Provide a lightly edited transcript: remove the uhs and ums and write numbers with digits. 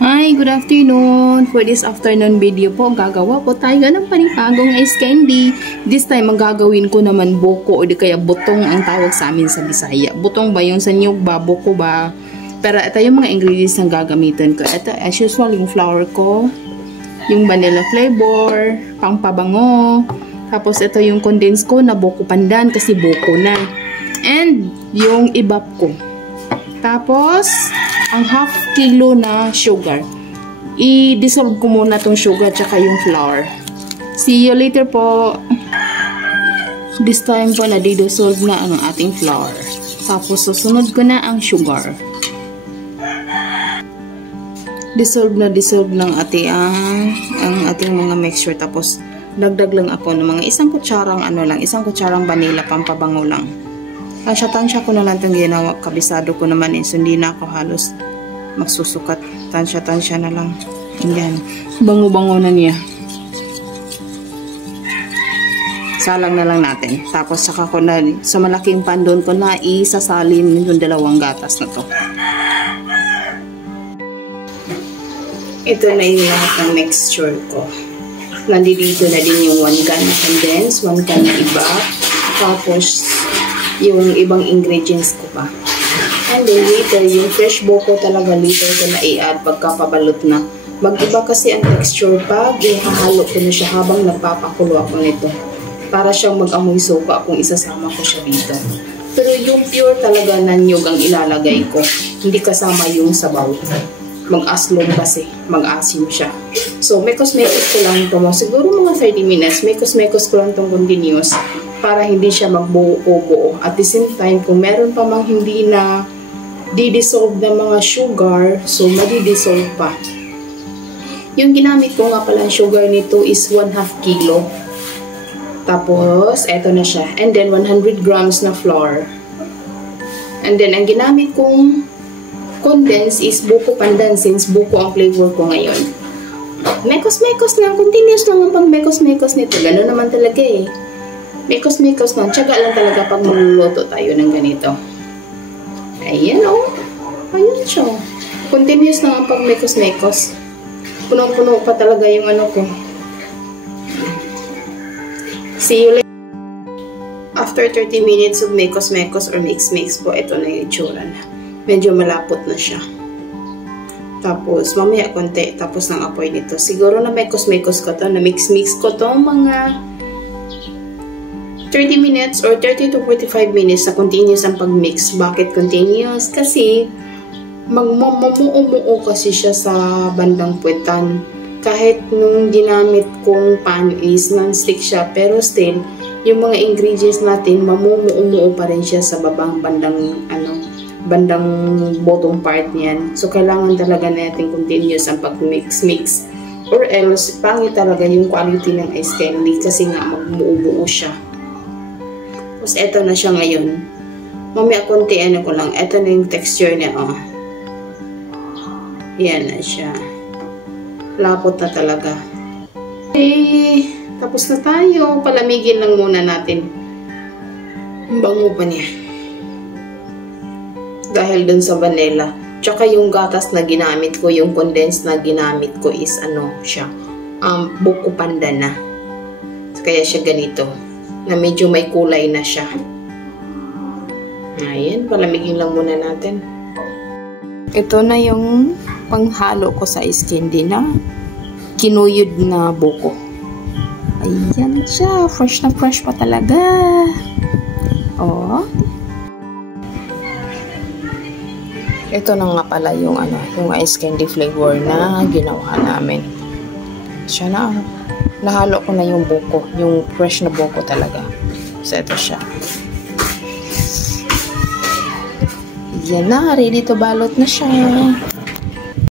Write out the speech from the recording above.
Hi, good afternoon. For this afternoon video po, gagawa po tayo ng panibagong ice candy. This time, ang gagawin ko naman buko o di kaya butong ang tawag sa amin sa Bisaya. Butong ba yung sa niyog ba, buko ba? Pero ito yung mga ingredients na gagamitin ko. Ito, as usual, yung flour ko, yung vanilla flavor, pangpabango. Tapos ito yung condense ko na buko pandan kasi buko na. And yung ibap ko. Tapos, ang half kilo na sugar. I-dissolve ko muna tong sugar tsaka yung flour. See you later po. This time po na-dissolve na ang ating flour. Tapos susunod ko na ang sugar. Dissolve ng ating mga mixture. Tapos dagdag lang ako ng mga isang kutsarang vanilla, pampabango lang. Tansya ko na lang itong ginawa. Kabisado ko naman so hindi na ako halos magsusukat. Tansya na lang. Yan. Bango-bango na niya. Salang na lang natin. Tapos saka ko na sa malaking pan doon ko na isasalin yung dalawang gatas na to. Ito na yung lahat ng mixture ko. Nandito na din yung 1 can na condense, 1 can na iba. Tapos yung ibang ingredients ko pa. And then later, yung fresh buko talaga later ko na i-add pagkapabalot na. Mag-iba kasi ang texture pag ihahalo ko na siya habang nagpapakulo ako nito. Para siyang mag-amoy sopa kung isasama ko siya dito. Pero yung pure talaga na niyog ang ilalagay ko. Hindi kasama yung sabaw. Mag-aslong kasi. Mag-asim siya. So, mekos-mekos ko lang ito mo. Siguro mga 30 minutes. Mekos-mekos ko lang itong continuous. Para hindi siya magbuo-buo. At the same time, kung meron pa mang hindi na di-dissolve na mga sugar, so madi-dissolve pa. Yung ginamit ko nga pala sugar nito is 1/2 kilo. Tapos, eto na siya. And then, 100 grams na flour. And then, ang ginamit kong condense is buko pandan since buko ang flavor ko ngayon. Mekos-mekos lang. Continuous lang ang pag-mekos-mekos nito. Ganun naman talaga eh. Mekos-mekos lang. Tiyaga lang talaga pag magluluto tayo ng ganito. Ayan o. Ayun siya. Continuous lang ang pag mekos-mekos. Punong-puno pa talaga yung ano ko. See you later. After 30 minutes of mekos-mekos or mix-mix po, ito na yung itsura na. Medyo malapot na siya. Tapos, mamaya konti. Tapos ng apoy nito. Siguro na mekos-mekos ko to. Na mix-mix ko to mga 30 minutes or 30 to 45 minutes na continuous ang pag-mix. Bakit continuous? Kasi magmumuo kasi siya sa bandang puwetan. Kahit nung ginamit kong pan is non-stick siya, pero still, yung mga ingredients natin, mamumuo pa rin siya sa bandang bottom part niyan. So, kailangan talaga natin continuous ang pag-mix. Or else, pangit talaga yung quality ng ice candy kasi nga magmuo siya. Tapos, eto na siya ngayon. Mamaya konti, ko lang. Eto na yung texture niya, oh. Yan na siya. Lapot na talaga. Okay. Tapos na tayo. Palamigin lang muna natin. Ang bango pa niya. Dahil dun sa vanilla. Tsaka yung gatas na ginamit ko, yung condensed na ginamit ko is, siya. Buko pandan na. Kaya siya ganito. Na medyo may kulay na siya. Ayan, palamigin lang muna natin. Ito na yung panghalo ko sa ice candy na kinuyod na buko. Ayan siya, fresh na fresh pa talaga. Oh. Ito na nga pala yung yung ice candy flavor na ginawa namin. Siya na. Nahalo ko na yung buko. Yung fresh na buko talaga. So, ito siya. Yan na. Ready to balot na siya.